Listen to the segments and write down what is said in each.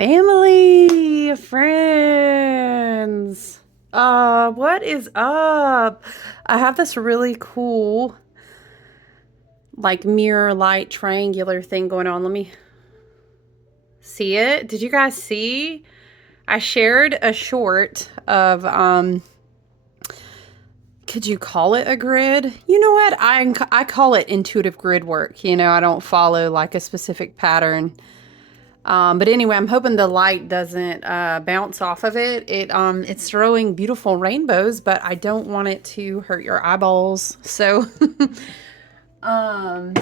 Family, friends, what is up? I have this really cool, like mirror light triangular thing going on. Let me see it. Did you guys see? I shared a short of, could you call it a grid? You know what? I call it intuitive grid work. You know, I don't follow like a specific pattern. But anyway, I'm hoping the light doesn't bounce off of it. It's throwing beautiful rainbows, but I don't want it to hurt your eyeballs. So, how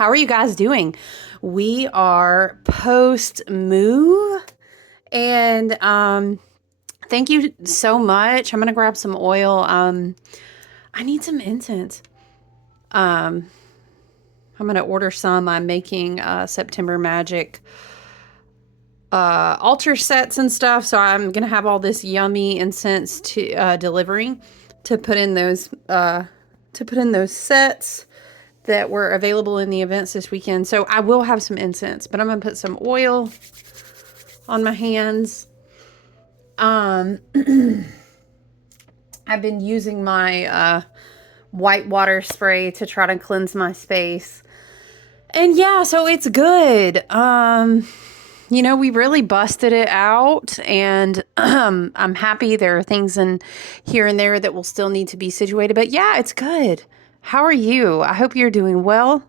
are you guys doing? We are post move, and thank you so much. I'm gonna grab some oil. I need some incense. I'm going to order some. I'm making September Magic altar sets and stuff. So I'm going to have all this yummy incense to delivering to put in those sets that were available in the events this weekend. So I will have some incense, but I'm going to put some oil on my hands. I've been using my white water spray to try to cleanse my space. And yeah, so it's good. You know, we really busted it out, and I'm happy there are things in here and there that will still need to be situated, but yeah, it's good. How are you? I hope you're doing well.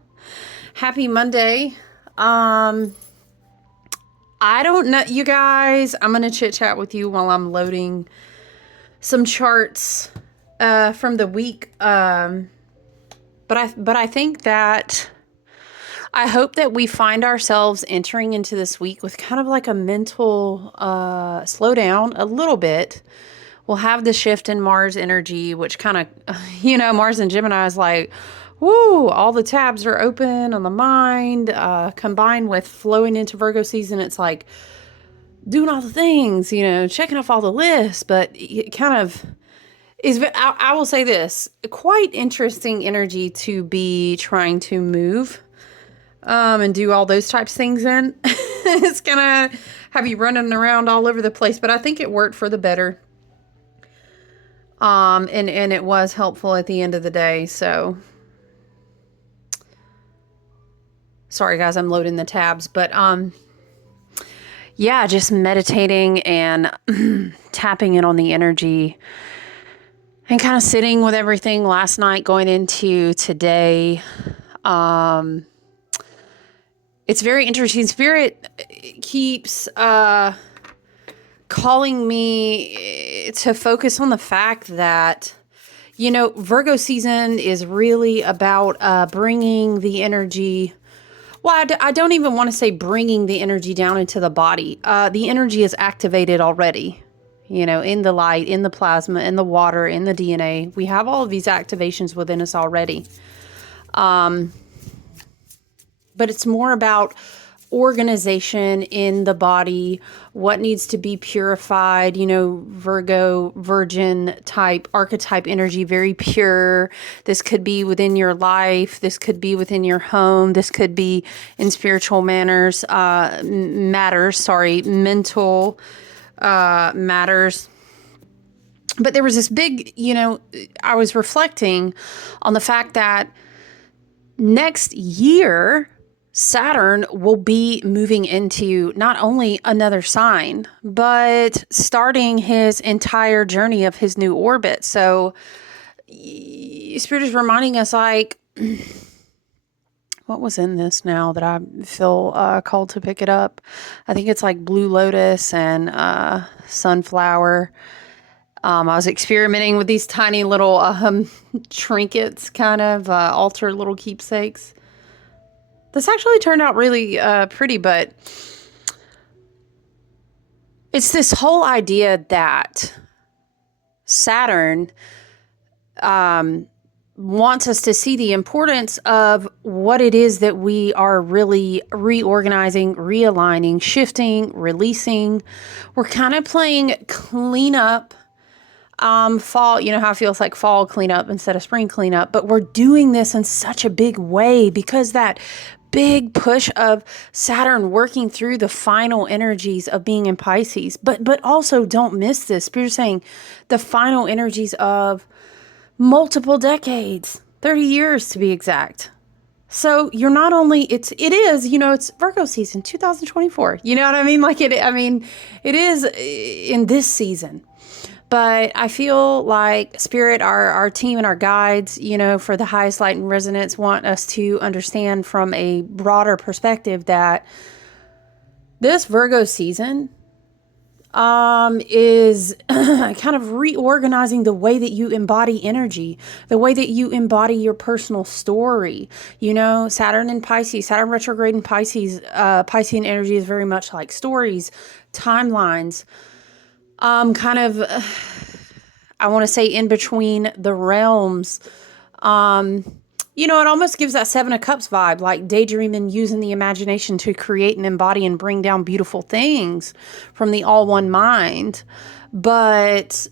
Happy Monday. I don't know, you guys, I'm going to chit chat with you while I'm loading some charts from the week. But I think that I hope that we find ourselves entering into this week with kind of like a mental slowdown a little bit. We'll have the shift in Mars energy, which kind of, you know, Mars and Gemini is like, woo, all the tabs are open on the mind, combined with flowing into Virgo season. It's like doing all the things, you know, checking off all the lists, but it kind of is, I will say this, quite interesting energy to be trying to move. And do all those types of things in. It's gonna have you running around all over the place, but I think it worked for the better. And it was helpful at the end of the day. So sorry guys, I'm loading the tabs, but yeah, just meditating and tapping in on the energy and kind of sitting with everything last night going into today. It's very interesting. Spirit keeps calling me to focus on the fact that, you know, Virgo season is really about bringing the energy. Well, I don't even want to say bringing the energy down into the body. The energy is activated already, you know, in the light, in the plasma, in the water, in the DNA. We have all of these activations within us already. But it's more about organization in the body, what needs to be purified, you know, Virgo, Virgin type, archetype energy, very pure. This could be within your life. This could be within your home. This could be in spiritual matters, mental matters. But there was this big, you know, I was reflecting on the fact that next year, Saturn will be moving into not only another sign, but starting his entire journey of his new orbit. So Spirit is reminding us, like, what was in this now that I feel called to pick it up? I think it's like Blue Lotus and Sunflower. I was experimenting with these tiny little trinkets, kind of altar little keepsakes. This actually turned out really pretty, but it's this whole idea that Saturn wants us to see the importance of what it is that we are really reorganizing, realigning, shifting, releasing. We're kind of playing cleanup. Fall, you know how it feels like fall cleanup instead of spring cleanup, but we're doing this in such a big way because that big push of Saturn working through the final energies of being in Pisces. But also don't miss this. Spirit is saying the final energies of multiple decades, 30 years to be exact. So you're not only, it is, it's Virgo season, 2024. You know what I mean? It is in this season. But I feel like Spirit, our team and our guides, for the highest light and resonance, want us to understand from a broader perspective that this Virgo season is kind of reorganizing the way that you embody energy, the way that you embody your personal story. Saturn in Pisces, Saturn retrograde in Pisces, Piscean energy is very much like stories, timelines, kind of, I want to say in between the realms. It almost gives that Seven of Cups vibe, like daydreaming, using the imagination to create and embody and bring down beautiful things from the all one mind. But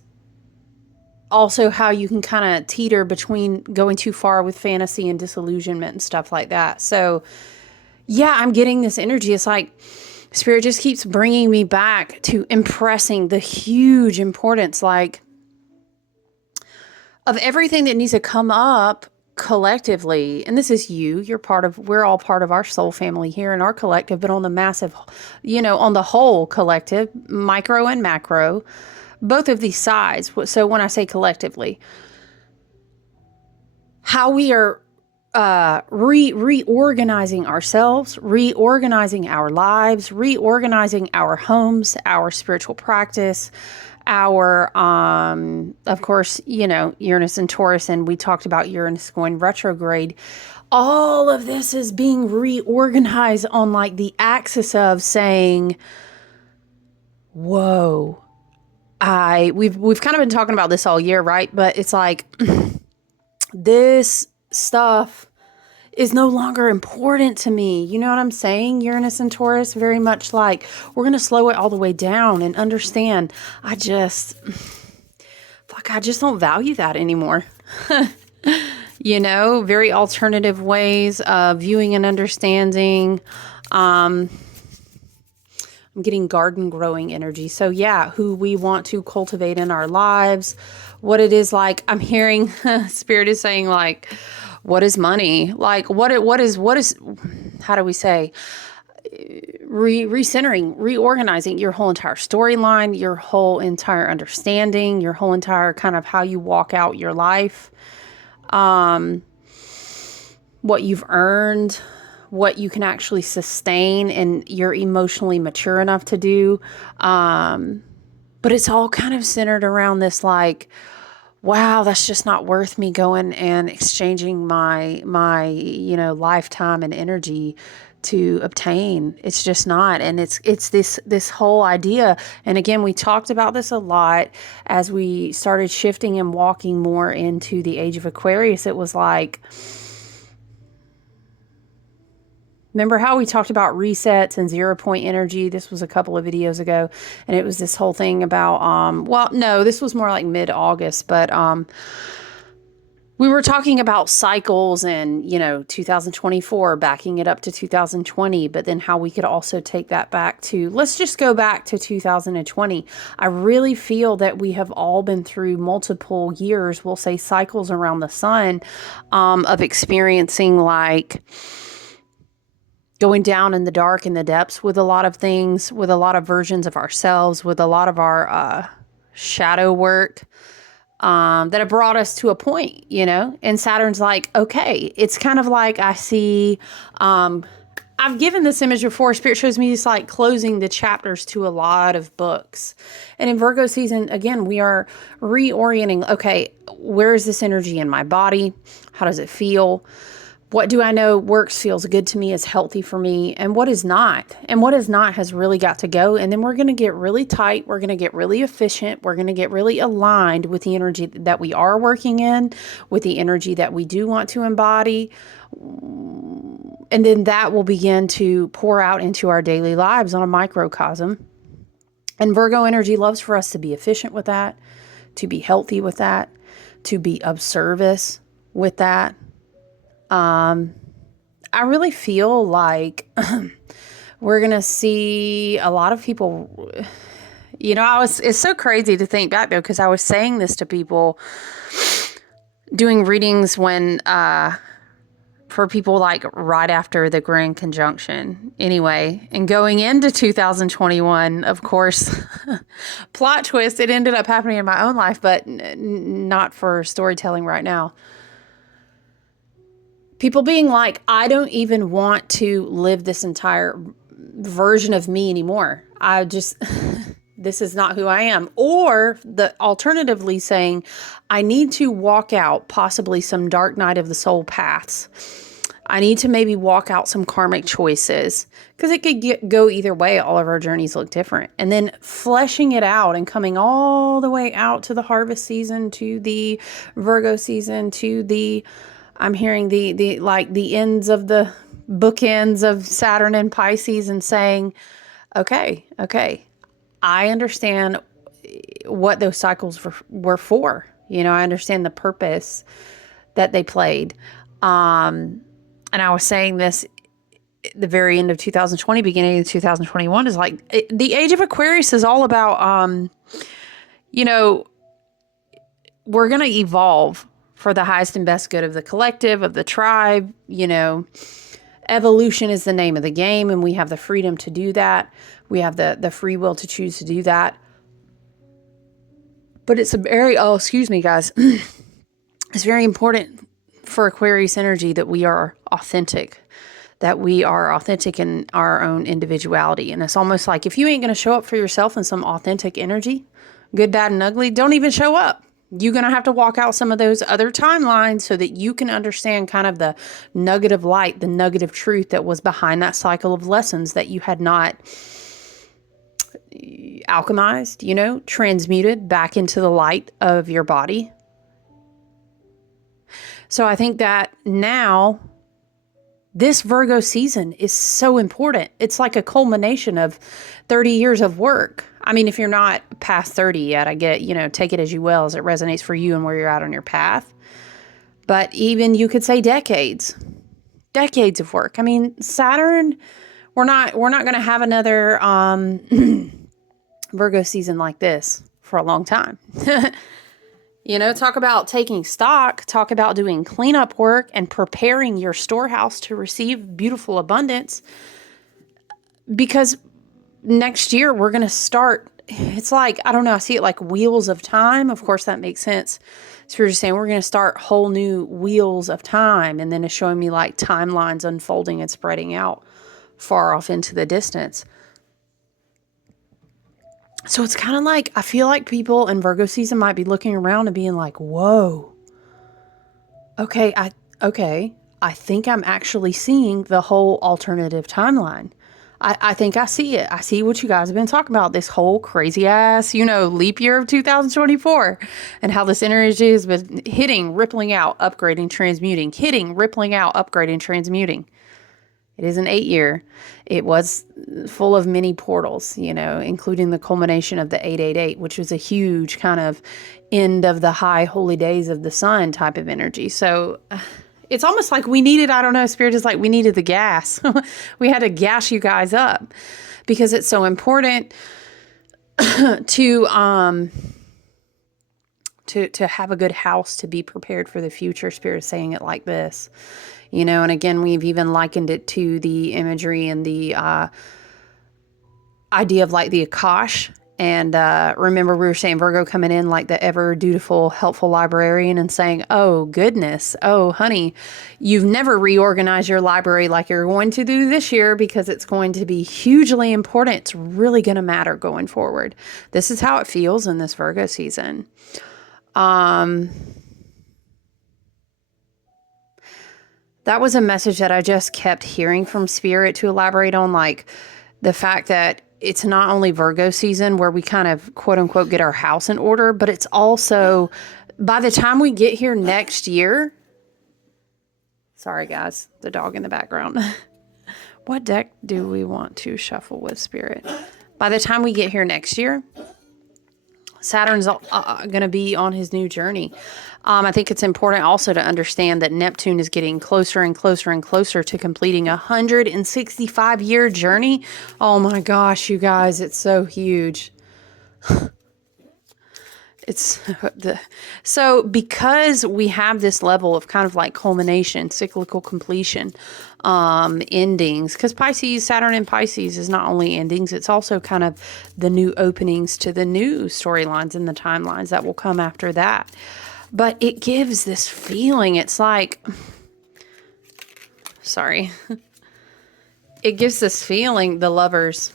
also how you can kind of teeter between going too far with fantasy and disillusionment and stuff like that. So yeah, I'm getting this energy. It's like Spirit just keeps bringing me back to impressing the huge importance, like, of everything that needs to come up collectively. And this is we're all part of our soul family here in our collective, but on the massive, on the whole collective, micro and macro, both of these sides. So when I say collectively, how we are reorganizing ourselves, reorganizing our lives, reorganizing our homes, our spiritual practice, our, of course, Uranus and Taurus, and we talked about Uranus going retrograde. All of this is being reorganized on like the axis of saying, whoa, we've kind of been talking about this all year, right? But it's like this stuff is no longer important to me. You know what I'm saying? Uranus and Taurus, very much like we're going to slow it all the way down and understand. I just don't value that anymore. Very alternative ways of viewing and understanding. I'm getting garden growing energy. So yeah, who we want to cultivate in our lives, what it is like. I'm hearing Spirit is saying like, what is money? Like what is, how do we say, recentering, reorganizing your whole entire storyline, your whole entire understanding, your whole entire kind of how you walk out your life, what you've earned, what you can actually sustain and you're emotionally mature enough to do. But it's all kind of centered around this like, wow, that's just not worth me going and exchanging my lifetime and energy to obtain. It's just not. And it's this whole idea. And again, we talked about this a lot as we started shifting and walking more into the age of Aquarius. It was like, remember how we talked about resets and 0 point energy? This was a couple of videos ago. And it was this whole thing about, this was more like mid-August, but we were talking about cycles and, 2024, backing it up to 2020, but then how we could also take that back to, let's just go back to 2020. I really feel that we have all been through multiple years, we'll say cycles around the sun, of experiencing like going down in the dark, in the depths with a lot of things, with a lot of versions of ourselves, with a lot of our shadow work that have brought us to a point, and Saturn's like, okay, it's kind of like I see, I've given this image before. Spirit shows me it's like closing the chapters to a lot of books. And in Virgo season, again, we are reorienting. Okay, where is this energy in my body? How does it feel? What do I know works, feels good to me, is healthy for me, and what is not? And what is not has really got to go. And then we're going to get really tight. We're going to get really efficient. We're going to get really aligned with the energy that we are working in, with the energy that we do want to embody. And then that will begin to pour out into our daily lives on a microcosm. And Virgo energy loves for us to be efficient with that, to be healthy with that, to be of service with that. I really feel like we're going to see a lot of people, it's so crazy to think back though, because I was saying this to people doing readings for people like right after the Grand Conjunction anyway, and going into 2021, of course, plot twist, it ended up happening in my own life, but not for storytelling right now. People being like, I don't even want to live this entire version of me anymore. I just, this is not who I am. Or the alternatively saying, I need to walk out possibly some dark night of the soul paths. I need to maybe walk out some karmic choices, because it could go either way. All of our journeys look different. And then fleshing it out and coming all the way out to the harvest season, to the Virgo season, to the, I'm hearing the ends of the bookends of Saturn and Pisces, and saying, okay, I understand what those cycles were for. I understand the purpose that they played. And I was saying this at the very end of 2020, beginning of 2021, is like the age of Aquarius is all about, we're going to evolve for the highest and best good of the collective, of the tribe. Evolution is the name of the game, and we have the freedom to do that. We have the free will to choose to do that. But it's excuse me, guys. It's very important for Aquarius energy that we are authentic, in our own individuality. And it's almost like, if you ain't going to show up for yourself in some authentic energy, good, bad, and ugly, don't even show up. You're going to have to walk out some of those other timelines so that you can understand kind of the nugget of light, the nugget of truth that was behind that cycle of lessons that you had not alchemized, transmuted back into the light of your body. So I think that now this Virgo season is so important. It's like a culmination of 30 years of work. I mean, if you're not past 30 yet, I get, take it as you will, as it resonates for you and where you're at on your path. But even you could say decades of work. I mean, Saturn, we're not going to have another Virgo season like this for a long time. Talk about taking stock, talk about doing cleanup work and preparing your storehouse to receive beautiful abundance. Because next year we're going to start, it's like, I don't know, I see it like wheels of time. Of course, that makes sense. So we're just saying we're going to start whole new wheels of time. And then it's showing me like timelines unfolding and spreading out far off into the distance. So it's kind of like, I feel like people in Virgo season might be looking around and being like, whoa, okay, I think I'm actually seeing the whole alternative timeline. I think I see it. I see what you guys have been talking about, this whole crazy ass, leap year of 2024, and how this energy has been hitting, rippling out, upgrading, transmuting, hitting, rippling out, upgrading, transmuting. It is an 8-year. It was full of many portals, including the culmination of the 888, which was a huge kind of end of the high holy days of the sun type of energy. So it's almost like we needed, I don't know, Spirit is like, we needed the gas. We had to gas you guys up, because it's so important to have a good house, to be prepared for the future. Spirit is saying it like this. And again, we've even likened it to the imagery and the idea of like the Akash. And remember, we were saying Virgo coming in like the ever dutiful, helpful librarian and saying, oh, goodness, oh, honey, you've never reorganized your library like you're going to do this year, because it's going to be hugely important. It's really going to matter going forward. This is how it feels in this Virgo season. That was a message that I just kept hearing from Spirit to elaborate on, like the fact that it's not only Virgo season where we kind of quote unquote get our house in order, but it's also by the time we get here next year. Sorry, guys, the dog in the background. What deck do we want to shuffle with, Spirit? By the time we get here next year, Saturn's going to be on his new journey. I think it's important also to understand that Neptune is getting closer and closer and closer to completing a 165-year journey. Oh my gosh, you guys, it's so huge. It's so because we have this level of kind of like culmination, cyclical completion, endings, because Pisces, Saturn in Pisces is not only endings, it's also kind of the new openings to the new storylines and the timelines that will come after that. But it gives this feeling, it's like, sorry, it gives this feeling, the Lovers.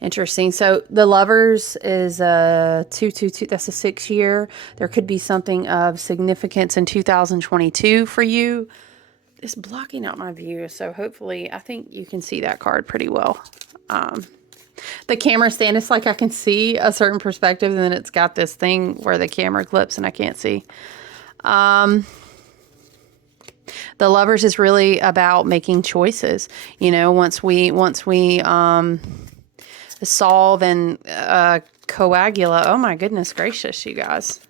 Interesting. So the Lovers is a 222. That's a 6-year. There could be something of significance in 2022 for you. It's blocking out my view, so hopefully, I think you can see that card pretty well. The camera stand, it's like I can see a certain perspective, and then it's got this thing where the camera clips and I can't see. The Lovers is really about making choices. You know, once we solve and coagula. Oh my goodness gracious, you guys.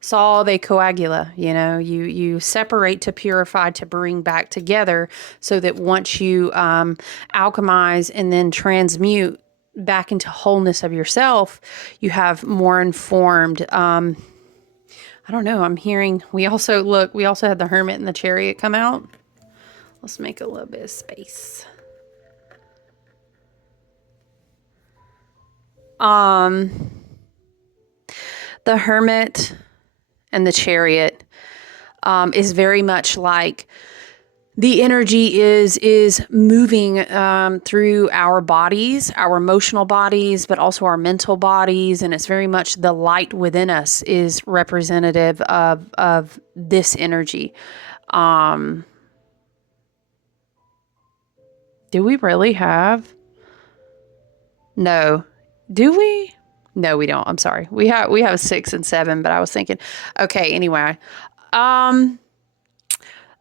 Solve a coagula, you know, you separate to purify to bring back together, so that once you alchemize and then transmute back into wholeness of yourself, you have more informed, I don't know, I'm hearing, we also had the Hermit and the Chariot come out. Let's make a little bit of space. The Hermit and the Chariot is very much like the energy is moving through our bodies, our emotional bodies, but also our mental bodies. And it's very much the light within us is representative of this energy. Do we really have? No. Do we? No, we don't. I'm sorry. We have 6 and 7, but I was thinking, okay, anyway. The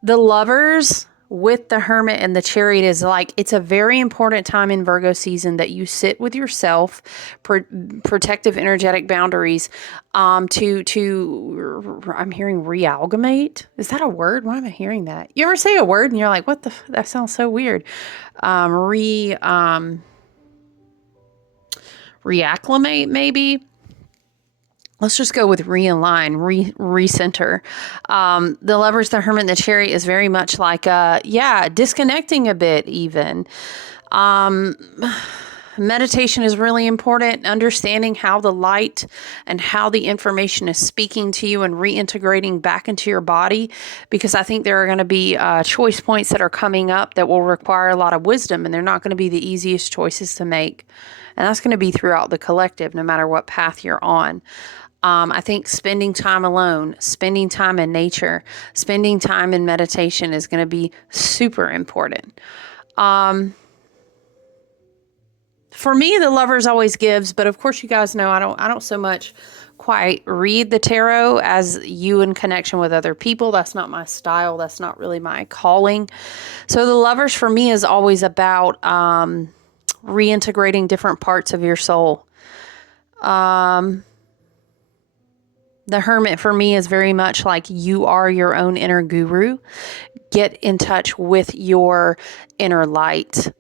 Lovers with the Hermit and the Chariot is like, it's a very important time in Virgo season that you sit with yourself, protective energetic boundaries, I'm hearing realgamate. Is that a word? Why am I hearing that? You ever say a word and you're like, what that sounds so weird. Reacclimate, maybe. Let's just go with realign, recenter. The Lovers, the Hermit, and the Chariot is very much like, disconnecting a bit even. Meditation is really important. Understanding how the light and how the information is speaking to you and reintegrating back into your body, because I think there are going to be choice points that are coming up that will require a lot of wisdom, and they're not going to be the easiest choices to make. And that's going to be throughout the collective, no matter what path you're on. I think spending time alone, spending time in nature, spending time in meditation is going to be super important. For me, the Lovers always gives, but of course you guys know I don't so much quite read the tarot as you in connection with other people. That's not my style. That's not really my calling. So the Lovers for me is always about reintegrating different parts of your soul. The Hermit for me is very much like you are your own inner guru. Get in touch with your inner light.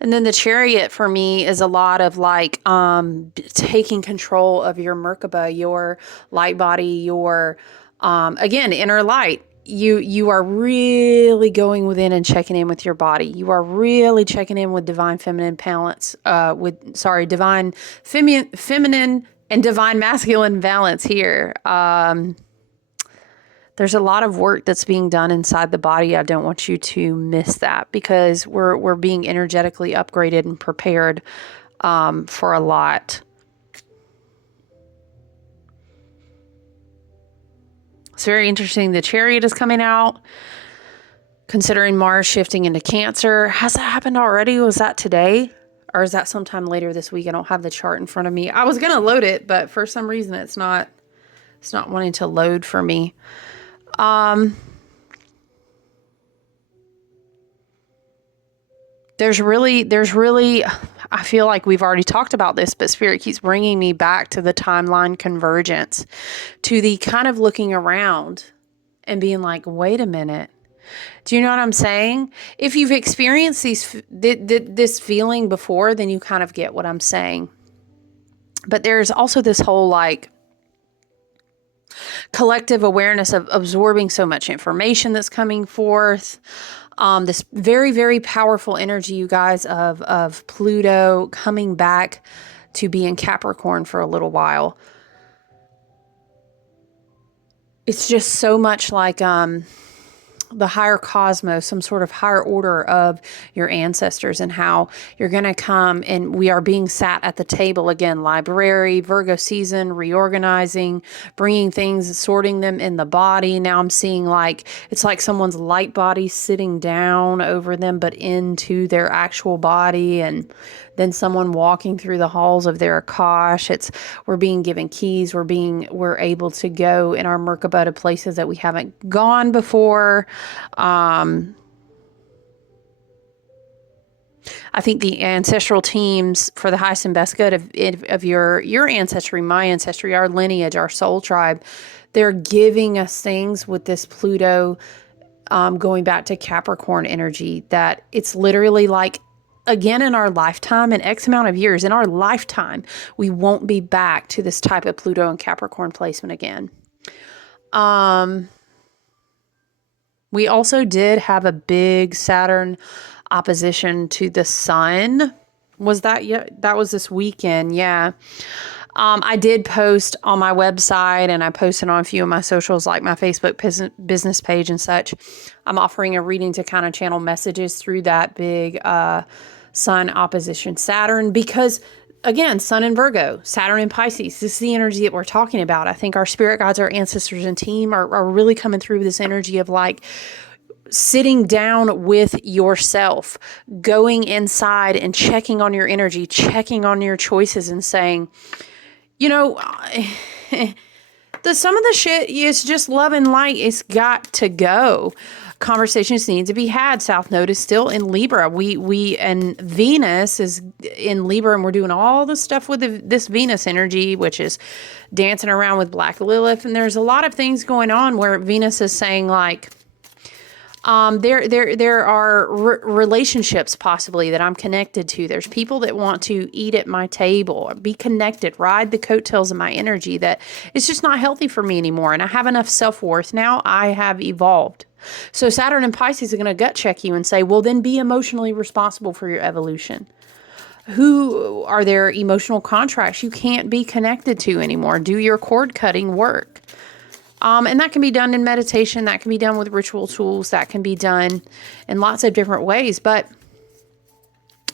And then the Chariot for me is a lot of like taking control of your Merkaba, your light body, your again, inner light. You are really going within and checking in with your body. You are really checking in with divine feminine balance, divine feminine and divine masculine balance here. There's a lot of work that's being done inside the body. I don't want you to miss that, because we're being energetically upgraded and prepared for a lot. It's very interesting. The Chariot is coming out, considering Mars shifting into Cancer. Has that happened already? Was that today? Or is that sometime later this week? I don't have the chart in front of me. I was going to load it, but for some reason it's not wanting to load for me. There's really, I feel like we've already talked about this, but Spirit keeps bringing me back to the timeline convergence, to the kind of looking around and being like, wait a minute. Do you know what I'm saying? If you've experienced this feeling before, then you kind of get what I'm saying. But there's also this whole like collective awareness of absorbing so much information that's coming forth. This very, very powerful energy, you guys, of Pluto coming back to be in Capricorn for a little while. It's just so much like the higher cosmos, some sort of higher order of your ancestors, and how you're going to come, and we are being sat at the table again, library, Virgo season, reorganizing, bringing things, sorting them in the body. Now I'm seeing like, it's like someone's light body sitting down over them, but into their actual body. And then someone walking through the halls of their Akash. We're being given keys. We're able to go in our Merkaba to places that we haven't gone before. I think the ancestral teams for the highest and best good of your ancestry, my ancestry, our lineage, our soul tribe, they're giving us things with this Pluto going back to Capricorn energy, that it's literally like, again, in our lifetime, in X amount of years, in our lifetime, we won't be back to this type of Pluto and Capricorn placement again. We also did have a big Saturn opposition to the Sun. Was that, yeah, that was this weekend. Yeah. I did post on my website, and I posted on a few of my socials, like my Facebook business page and such. I'm offering a reading to kind of channel messages through that big Sun opposition Saturn, because again, Sun in Virgo, Saturn in Pisces, this is the energy that we're talking about. I think our spirit guides, our ancestors and team are really coming through this energy of like sitting down with yourself, going inside and checking on your energy, checking on your choices, and saying, you know, some of the shit is just love and light. It's got to go. Conversations need to be had. South Node is still in Libra. And Venus is in Libra, and we're doing all the stuff with this Venus energy, which is dancing around with Black Lilith. And there's a lot of things going on where Venus is saying like, there are relationships possibly that I'm connected to. There's people that want to eat at my table, be connected, ride the coattails of my energy, that it's just not healthy for me anymore. And I have enough self-worth now. I have evolved. So Saturn and Pisces are going to gut check you and say, well, then be emotionally responsible for your evolution. Who are there emotional contracts you can't be connected to anymore? Do your cord cutting work. And that can be done in meditation. That can be done with ritual tools. That can be done in lots of different ways. But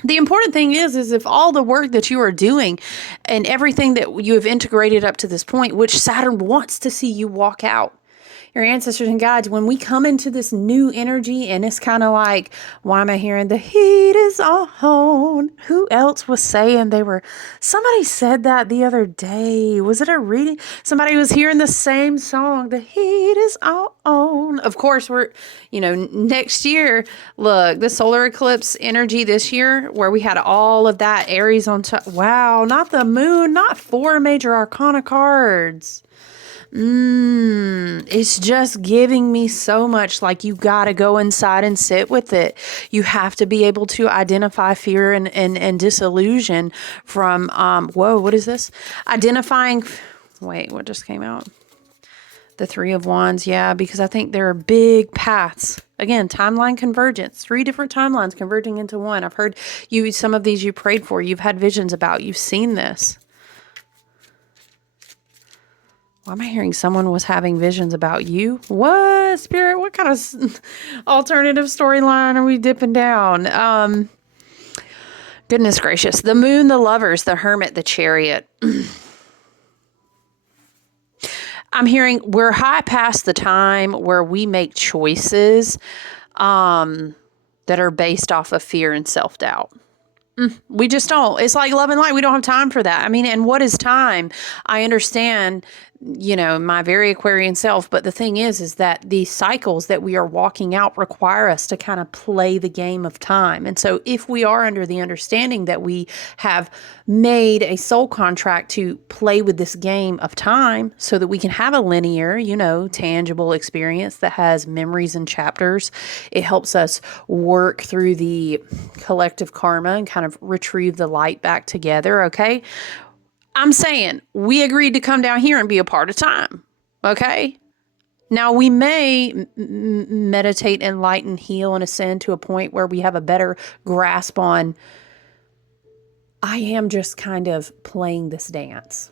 the important thing is if all the work that you are doing and everything that you have integrated up to this point, which Saturn wants to see you walk out, your ancestors and guides, when we come into this new energy, and it's kind of like, why am I hearing the heat is on? Who else was saying somebody said that the other day. Was it a reading? Somebody was hearing the same song, the heat is on. Of course, we're, next year, look, the solar eclipse energy this year, where we had all of that Aries on top. Wow, not the moon, not 4 major arcana cards. It's just giving me so much like you got to go inside and sit with it. You have to be able to identify fear and disillusion from, whoa, what is this? Wait, what just came out? The 3 of Wands. Yeah, because I think there are big paths. Again, timeline convergence, 3 different timelines converging into one. I've heard some of these you prayed for, you've had visions about, you've seen this. Why am I hearing someone was having visions about you? What, Spirit? What kind of alternative storyline are we dipping down? Goodness gracious. The Moon, the Lovers, the Hermit, the Chariot. I'm hearing we're high past the time where we make choices that are based off of fear and self-doubt. We just don't. It's like love and light. We don't have time for that. I mean, and what is time? I understand my very Aquarian self. But the thing is that these cycles that we are walking out require us to kind of play the game of time. And so if we are under the understanding that we have made a soul contract to play with this game of time so that we can have a linear, tangible experience that has memories and chapters, it helps us work through the collective karma and kind of retrieve the light back together. Okay. I'm saying we agreed to come down here and be a part of time. Okay. Now we may meditate, enlighten, heal, and ascend to a point where we have a better grasp on, I am just kind of playing this dance.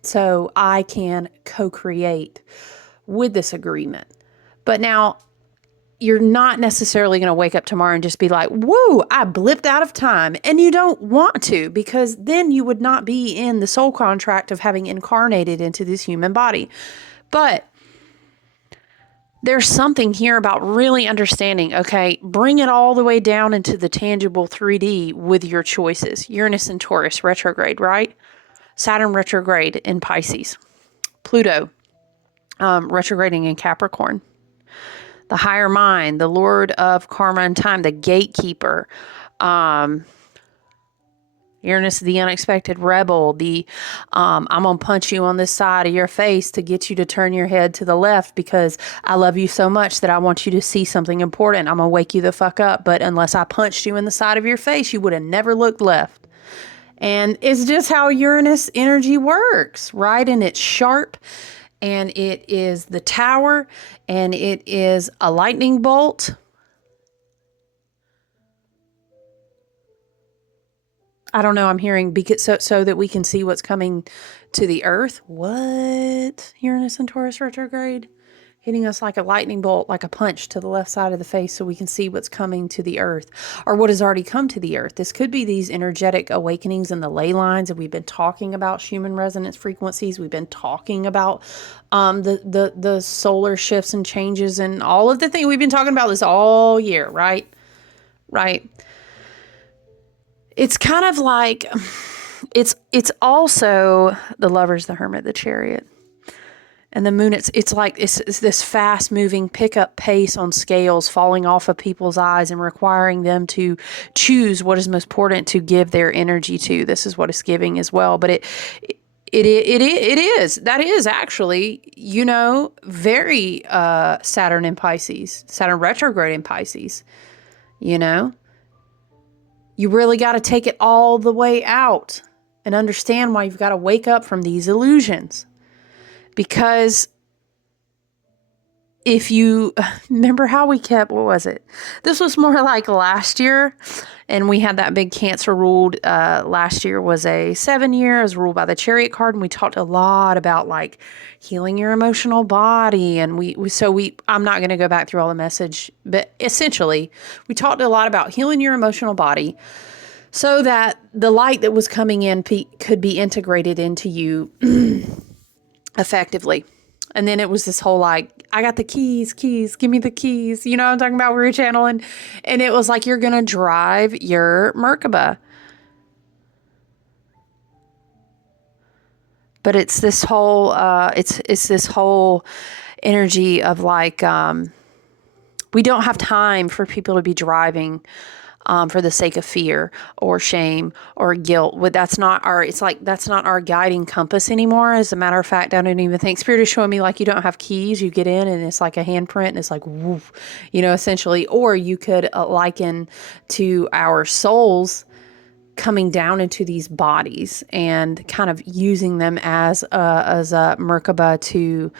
So I can co-create with this agreement. But now you're not necessarily going to wake up tomorrow and just be like, woo, I blipped out of time. And you don't want to, because then you would not be in the soul contract of having incarnated into this human body. But there's something here about really understanding, okay, bring it all the way down into the tangible 3D with your choices. Uranus and Taurus retrograde, right? Saturn retrograde in Pisces. Pluto retrograding in Capricorn. The higher mind, the Lord of karma and time, the gatekeeper, Uranus, the unexpected rebel, I'm going to punch you on this side of your face to get you to turn your head to the left because I love you so much that I want you to see something important. I'm going to wake you the fuck up. But unless I punched you in the side of your face, you would have never looked left. And it's just how Uranus energy works, right? And it's sharp. And it is the tower, and it is a lightning bolt. I don't know. I'm hearing because so that we can see what's coming to the earth. What? Uranus and Taurus retrograde hitting us like a lightning bolt, like a punch to the left side of the face, so we can see what's coming to the earth or what has already come to the earth. This could be these energetic awakenings in the ley lines, and we've been talking about Schumann resonance frequencies. We've been talking about the solar shifts and changes and all of the things. We've been talking about this all year, right? Right. It's kind of like it's also the Lovers, the Hermit, the Chariot. And the moon, it's like it's this fast moving pickup pace on scales falling off of people's eyes and requiring them to choose what is most important to give their energy to. This is what it's giving as well. But it is. That is actually, very Saturn in Pisces, Saturn retrograde in Pisces, You really got to take it all the way out and understand why you've got to wake up from these illusions. Because if you remember how we kept, what was it? This was more like last year. And we had that big Cancer ruled. Last year was a 7-year. It was ruled by the Chariot card. And we talked a lot about like healing your emotional body. And I'm not going to go back through all the message, but essentially we talked a lot about healing your emotional body so that the light that was coming in could be integrated into you effectively. And then it was this whole like, I got the keys, give me the keys. I'm talking about, we were channeling. And it was like, you're going to drive your Merkaba. But it's this whole, it's this whole energy of like, we don't have time for people to be driving for the sake of fear or shame or guilt. That's not our guiding compass anymore. As a matter of fact, I don't even think Spirit is showing me like you don't have keys. You get in and it's like a handprint and it's like, woof, essentially. Or you could liken to our souls coming down into these bodies and kind of using them as a Merkaba to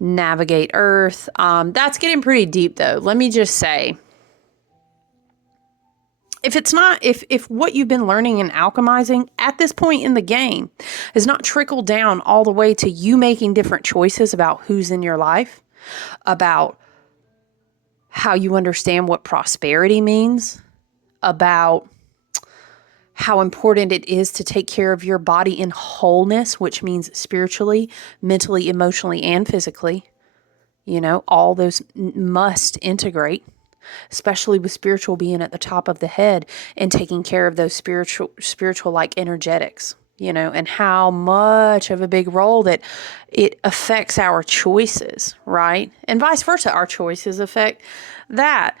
navigate Earth. That's getting pretty deep though. Let me just say, if what you've been learning and alchemizing at this point in the game has not trickled down all the way to you making different choices about who's in your life, about how you understand what prosperity means, about how important it is to take care of your body in wholeness, which means spiritually, mentally, emotionally, and physically. All those must integrate, especially with spiritual being at the top of the head and taking care of those spiritual like energetics. and how much of a big role that it affects our choices, right? And vice versa, our choices affect that.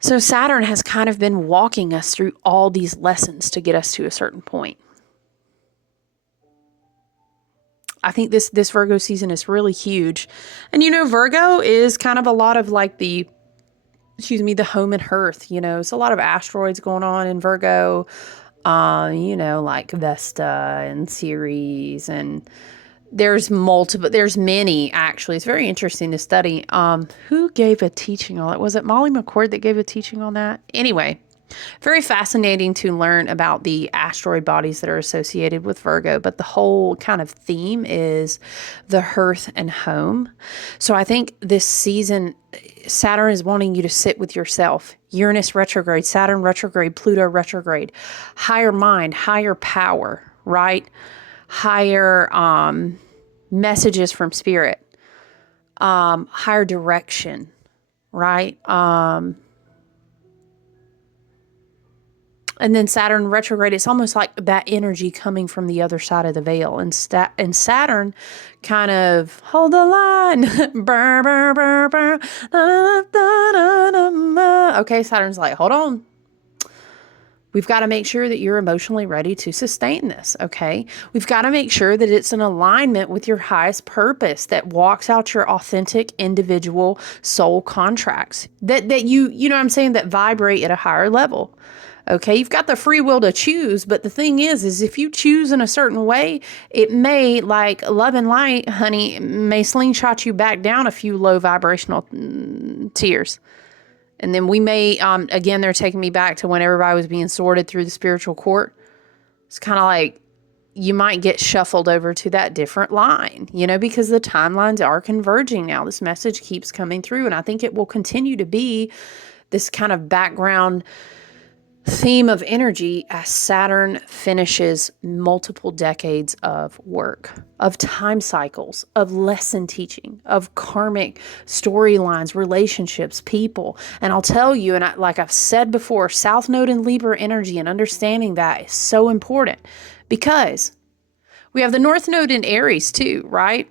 So Saturn has kind of been walking us through all these lessons to get us to a certain point. I think this Virgo season is really huge. And Virgo is kind of a lot of like the home and hearth, it's a lot of asteroids going on in Virgo, like Vesta and Ceres, and there's many actually. It's very interesting to study. Who gave a teaching on it? Was it Molly McCord that gave a teaching on that? Anyway, very fascinating to learn about the asteroid bodies that are associated with Virgo, but the whole kind of theme is the hearth and home. So I think this season, Saturn is wanting you to sit with yourself. Uranus retrograde, Saturn retrograde, Pluto retrograde, higher mind, higher power, right? Higher messages from spirit, higher direction, right? And then Saturn retrograde, it's almost like that energy coming from the other side of the veil. And Saturn kind of, hold the line. Burr, burr, burr, burr. Da, da, da, da, da. Okay, Saturn's like, hold on. We've got to make sure that you're emotionally ready to sustain this, okay? We've got to make sure that it's in alignment with your highest purpose that walks out your authentic individual soul contracts. That you know what I'm saying, that vibrate at a higher level. Okay, you've got the free will to choose, but the thing is if you choose in a certain way, it may, like love and light, honey, may slingshot you back down a few low vibrational tiers. And then we may, again, they're taking me back to when everybody was being sorted through the spiritual court. It's kind of like you might get shuffled over to that different line, because the timelines are converging now. This message keeps coming through, and I think it will continue to be this kind of background theme of energy as Saturn finishes multiple decades of work, of time cycles, of lesson teaching, of karmic storylines, relationships, people. And I'll tell you, and like I've said before, South Node and Libra energy and understanding that is so important because we have the North Node in Aries too, right?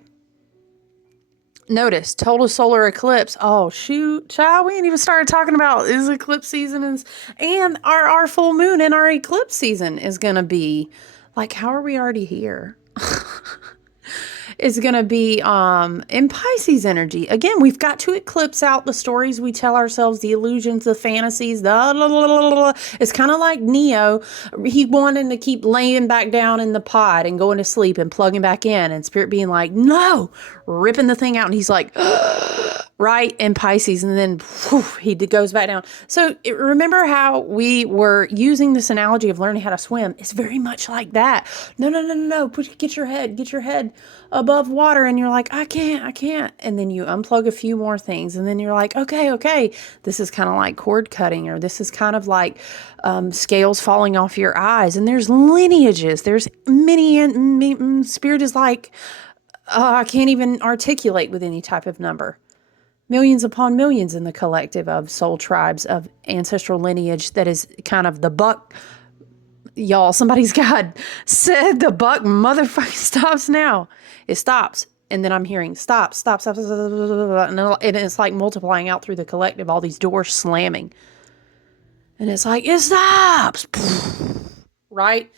Notice total solar eclipse. Oh shoot, child, we ain't even started talking about is eclipse season and our full moon and our eclipse season is gonna be like, how are we already here? Is going to be in Pisces energy. Again, we've got to eclipse out the stories we tell ourselves, the illusions, the fantasies, It's kind of like Neo. He wanted to keep laying back down in the pod and going to sleep and plugging back in, and Spirit being like, no, ripping the thing out. And he's like, right, in Pisces, and then he goes back down. So remember how we were using this analogy of learning how to swim? It's very much like that. No. Get your head above water, and you're like, I can't. And then you unplug a few more things, and then you're like, okay. This is kind of like cord cutting, or this is kind of like scales falling off your eyes. And there's lineages. There's many. Spirit is like, I can't even articulate with any type of number. Millions upon millions in the collective of soul tribes of ancestral lineage that is kind of the buck. Y'all, somebody's God said the buck motherfucking stops now. It stops. And then I'm hearing stop. And it's like multiplying out through the collective, all these doors slamming. And it's like, it stops. Right?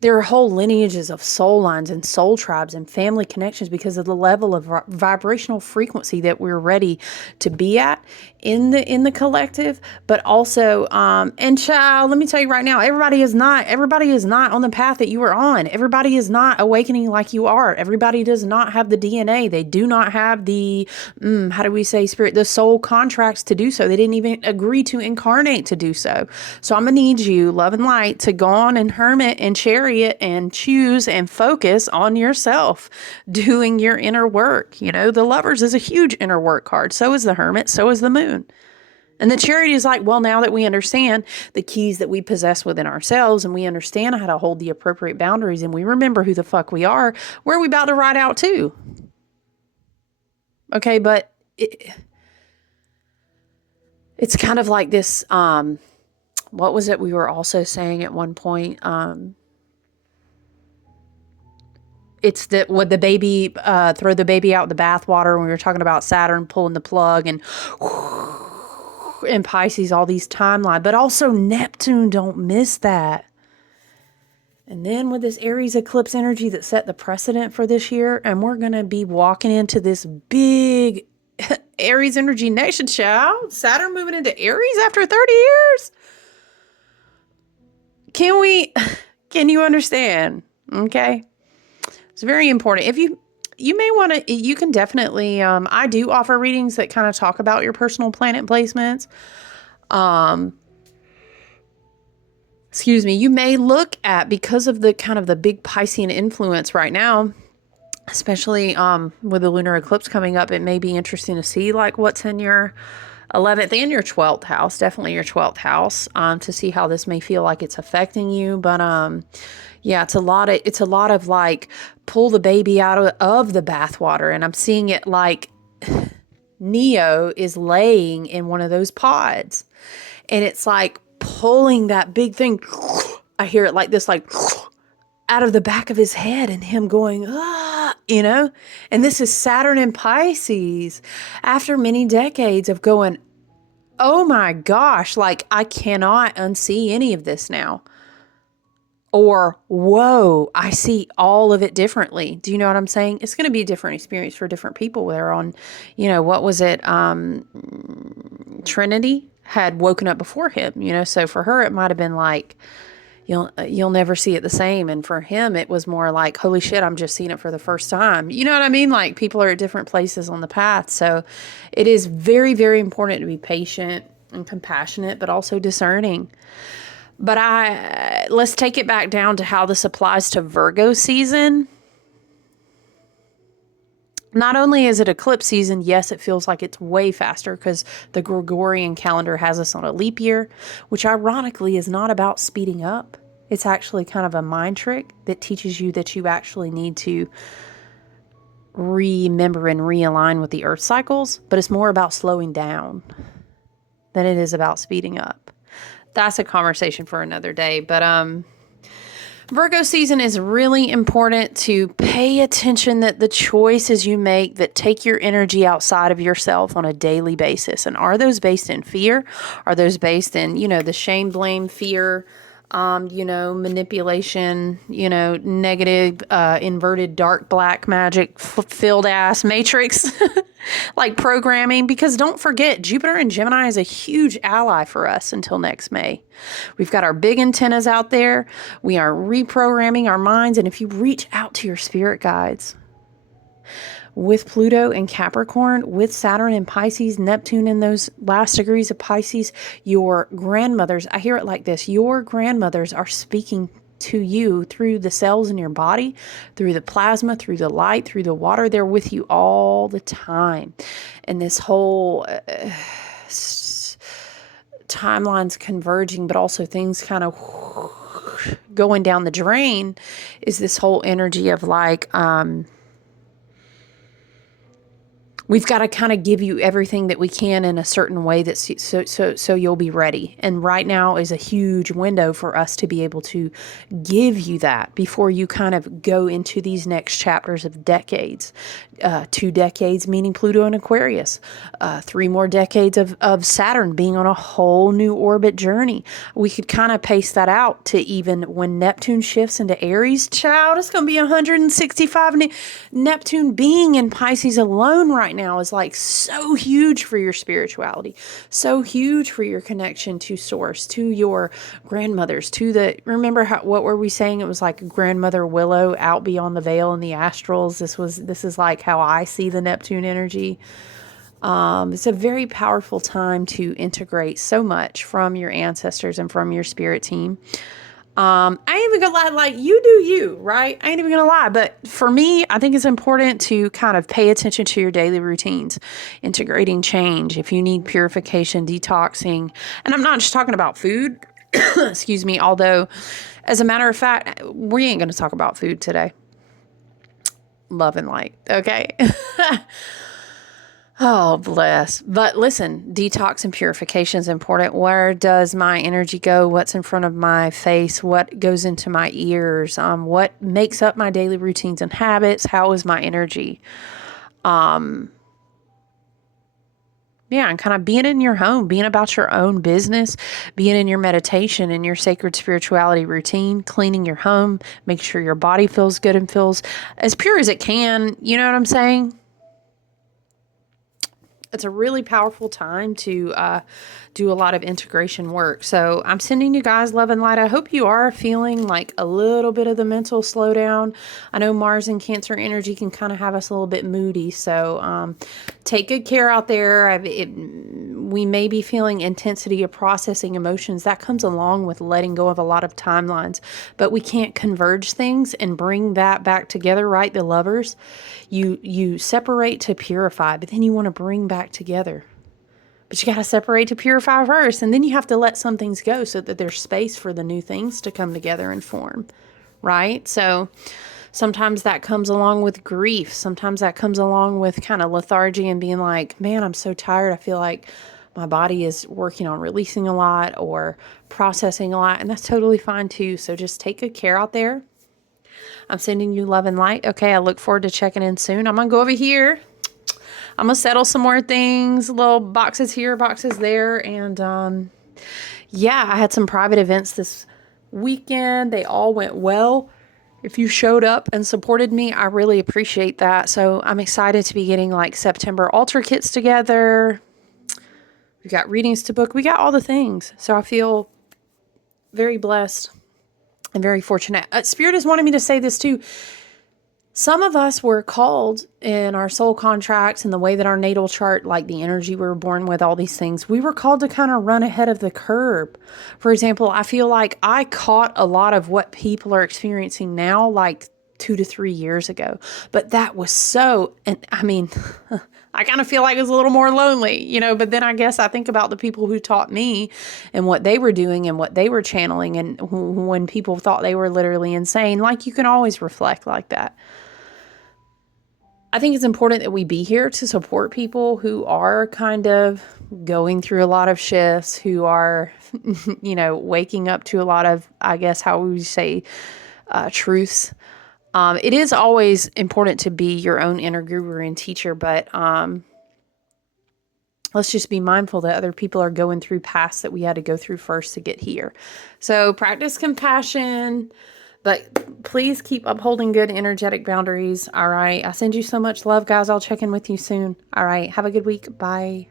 There are whole lineages of soul lines and soul tribes and family connections because of the level of vibrational frequency that we're ready to be at in the collective. But also, and child, let me tell you right now, everybody is not on the path that you are on. Everybody is not awakening like you are. Everybody does not have the DNA. They do not have the, how do we say, spirit, the soul contracts to do so. They didn't even agree to incarnate to do so. So I'm going to need you, love and light, to go on and hermit and chariot and choose and focus on yourself, doing your inner work. The Lovers is a huge inner work card. So is the Hermit. So is the Moon. And the Chariot is like, well, now that we understand the keys that we possess within ourselves and we understand how to hold the appropriate boundaries and we remember who the fuck we are, where are we about to ride out to? Okay, but it's kind of like this, what was it we were also saying at one point? it's that would the baby, throw the baby out the bathwater when we were talking about Saturn pulling the plug and Pisces, all these timelines, but also Neptune, don't miss that. And then with this Aries eclipse energy that set the precedent for this year, and we're going to be walking into this big Aries energy next child. Saturn moving into Aries after 30 years. Can you understand? Okay. It's very important. If you may want to, you can definitely, I do offer readings that kind of talk about your personal planet placements. Excuse me, you may look at, because of the kind of the big Piscean influence right now, especially with the lunar eclipse coming up, it may be interesting to see like what's in your 11th and your 12th house, definitely your 12th house, to see how this may feel like it's affecting you. But yeah, it's a lot of like pull the baby out of the bathwater. And I'm seeing it like Neo is laying in one of those pods, and it's like pulling that big thing. I hear it like this, like out of the back of his head, and him going, and this is Saturn in Pisces after many decades of going, oh my gosh, like I cannot unsee any of this now. Or, whoa, I see all of it differently. Do you know what I'm saying? It's going to be a different experience for different people. They're on, what was it? Trinity had woken up before him, so for her, it might've been like, you'll never see it the same. And for him, it was more like, holy shit, I'm just seeing it for the first time. You know what I mean? Like people are at different places on the path. So it is very, very important to be patient and compassionate, but also discerning. But let's take it back down to how this applies to Virgo season. Not only is it eclipse season, yes, it feels like it's way faster because the Gregorian calendar has us on a leap year, which ironically is not about speeding up. It's actually kind of a mind trick that teaches you that you actually need to remember and realign with the earth cycles, but it's more about slowing down than it is about speeding up. That's a conversation for another day. But Virgo season is really important to pay attention that the choices you make that take your energy outside of yourself on a daily basis. And are those based in fear? Are those based in, the shame, blame, fear, manipulation, negative, inverted, dark, black magic, filled ass matrix, like programming? Because don't forget, Jupiter in Gemini is a huge ally for us until next May. We've got our big antennas out there. We are reprogramming our minds. And if you reach out to your spirit guides, with Pluto and Capricorn, with Saturn and Pisces, Neptune in those last degrees of Pisces, your grandmothers, I hear it like this, your grandmothers are speaking to you through the cells in your body, through the plasma, through the light, through the water. They're with you all the time. And this whole timelines converging, but also things kind of going down the drain, is this whole energy of like, we've got to kind of give you everything that we can in a certain way that so you'll be ready. And right now is a huge window for us to be able to give you that before you kind of go into these next chapters of decades. 2 decades, meaning Pluto and Aquarius. 3 more decades of Saturn being on a whole new orbit journey. We could kind of pace that out to even when Neptune shifts into Aries, child, it's going to be 165. Neptune being in Pisces alone right now is like so huge for your spirituality, so huge for your connection to source, to your grandmothers, remember what were we saying? It was like grandmother Willow out beyond the veil in the astrals. This is like how I see the Neptune energy. It's a very powerful time to integrate so much from your ancestors and from your spirit team. I ain't even gonna lie, like you do you, right? I ain't even gonna lie. But for me, I think it's important to kind of pay attention to your daily routines, integrating change. If you need purification, detoxing, and I'm not just talking about food, excuse me, although as a matter of fact, we ain't going to talk about food today. Love and light. Okay. Oh, bless. But listen, detox and purification is important. Where does my energy go? What's in front of my face? What goes into my ears? What makes up my daily routines and habits? How is my energy? Yeah, and kind of being in your home, being about your own business, being in your meditation and your sacred spirituality routine, cleaning your home, make sure your body feels good and feels as pure as it can. You know what I'm saying? It's a really powerful time to do a lot of integration work. So I'm sending you guys love and light. I hope you are feeling like a little bit of the mental slowdown. I know Mars and Cancer energy can kind of have us a little bit moody. So take good care out there. We may be feeling intensity of processing emotions. That comes along with letting go of a lot of timelines. But we can't converge things and bring that back together, right? The lovers. You separate to purify, but then you want to bring back together. But you got to separate to purify first, and then you have to let some things go so that there's space for the new things to come together and form, right? So sometimes that comes along with grief. Sometimes that comes along with kind of lethargy and being like, man, I'm so tired. I feel like my body is working on releasing a lot or processing a lot, and that's totally fine too. So just take good care out there. I'm sending you love and light. Okay, I look forward to checking in soon. I'm going to go over here. I'm going to settle some more things, little boxes here, boxes there. And yeah, I had some private events this weekend. They all went well. If you showed up and supported me, I really appreciate that. So I'm excited to be getting like September altar kits together. We got readings to book. We got all the things. So I feel very blessed and very fortunate. Spirit has wanted me to say this too. Some of us were called in our soul contracts and the way that our natal chart, like the energy we were born with, all these things, we were called to kind of run ahead of the curve. For example, I feel like I caught a lot of what people are experiencing now, like 2 to 3 years ago. But that was so, and I mean, I kind of feel like it was a little more lonely, you know, but then I guess I think about the people who taught me and what they were doing and what they were channeling. And when people thought they were literally insane, like you can always reflect like that. I think it's important that we be here to support people who are kind of going through a lot of shifts, who are, you know, waking up to a lot of, I guess, how we say, truths. It is always important to be your own inner guru and teacher, but let's just be mindful that other people are going through paths that we had to go through first to get here. So practice compassion. But please keep upholding good energetic boundaries. All right. I send you so much love, guys. I'll check in with you soon. All right. Have a good week. Bye.